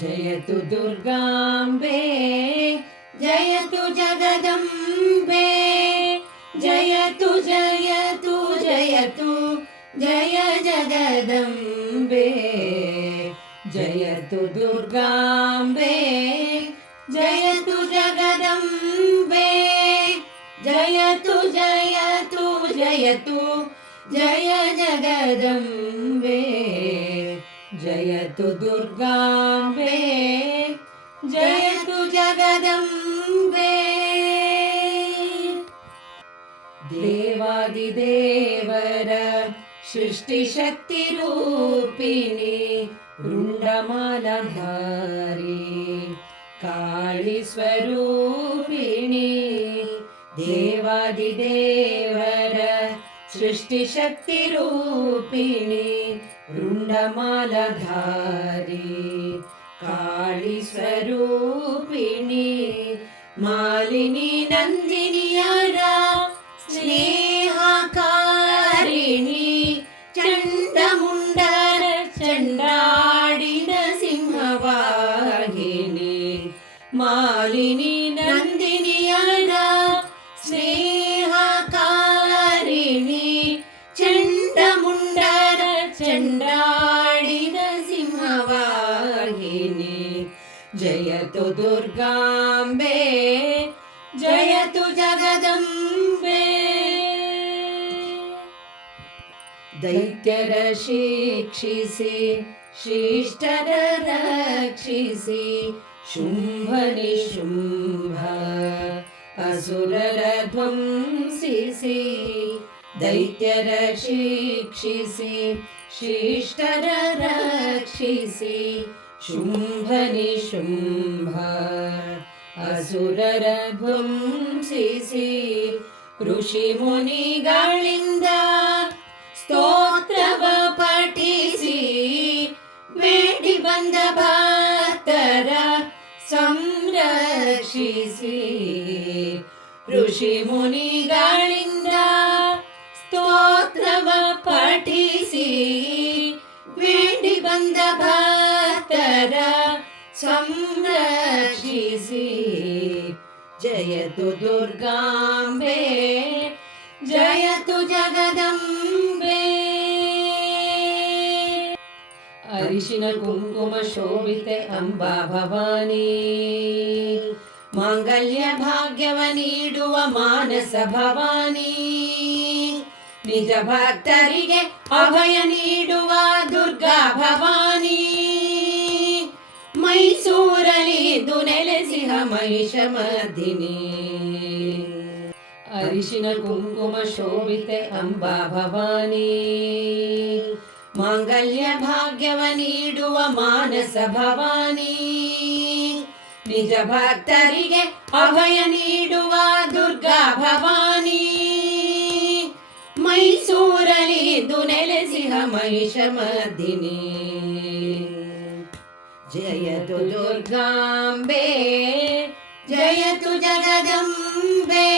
जयतु दुर्गाम्बे जयतु जगदम्बे जयतु जयतु जयतु जय जगदम्बे जयतु दुर्गाम्बे जयतु जगदम्बे जयतु जयतु जयतु जय जगदम्बे जयतु दुर्गाम्बे जयतु जगदम्बे। देवादिदेवर सृष्टिशक्तिरूपिणि रुण्डमालधारी काळिस्वरूपिणि देवादिदेवर सृष्टिशक्तिरूपिणि रुण्डमालधारी काळिस्वरूपिणि मालिनी नन्दिनियरा स्नेहकारिणि चण्डमुण्डर चण्डाडिन सिंहवाहिनी मालिनी जयतु दुर्गाम्बे जयतु जगदम्बे दैत्यर शिक्षिसि शिष्टर रक्षिसि शुम्भ निशुम्भ असुरर ध्वंसिसि दैत्यर शिक्षिसि शिष्टर रक्षिसि शुम्भ निशुम्भ असुरर ಧ್ವಂಸಿಸಿ ಋಷಿಮುನಿಗಳಿಂದ ಸ್ತೋತ್ರವ ಪಠಿಸಿ ಬೇಡಿ ಬಂದ ಭಕ್ತರ ಸಂರಕ್ಷಿಸಿ ಋಷಿಮುನಿಗಳಿಂದ ಸ್ತೋತ್ರವ ಸಂರಕ್ಷಿಸಿ ಜಯತು ದುರ್ಗಾಂಬೆ ಜಯತು ಜಗದಂಬೆ ಅರಿಶಿನ ಕುಂಕುಮ ಶೋಭಿತೆ ಅಂಬಾ ಭವಾನಿ ಮಾಂಗಲ್ಯ ಭಾಗ್ಯವ ನೀಡುವ ಮಾನಸ ಭವಾನಿ ನಿಜ ಭಕ್ತರಿಗೆ ಅಭಯ ನೀಡುವ ಮೈಸೂರಲಿದ್ದು ನೆಲೆಸಿಹ ಮಹಿಷ ಮದಿನಿ ಅರಿಶಿನ ಕುಂಕುಮ ಶೋಭಿತೆ ಅಂಬಾ ಭವಾನಿ. ಮಾಂಗಲ್ಯ ಭಾಗ್ಯವ ನೀಡುವ ಮಾನಸ ಭವಾನಿ. ನಿಜ ಭಕ್ತರಿಗೆ ಅಭಯ ನೀಡುವ ದುರ್ಗಾ ಭವಾನಿ. ಮೈಸೂರಲಿದ್ದು ನೆಲೆಸಿಹ ಮಹಿಷ ಮರ್ದಿನಿ. जयतु दुर्गाम्बे जयतु जगदम्बे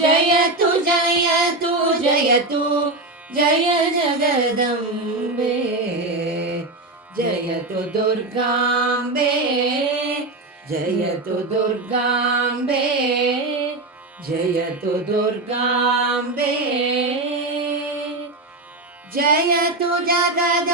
जयतु जयतु जयतु जय जगदम्बे जयतु दुर्गाम्बे जयतु दुर्गाम्बे जयतु दुर्गाम्बे जयतु जगद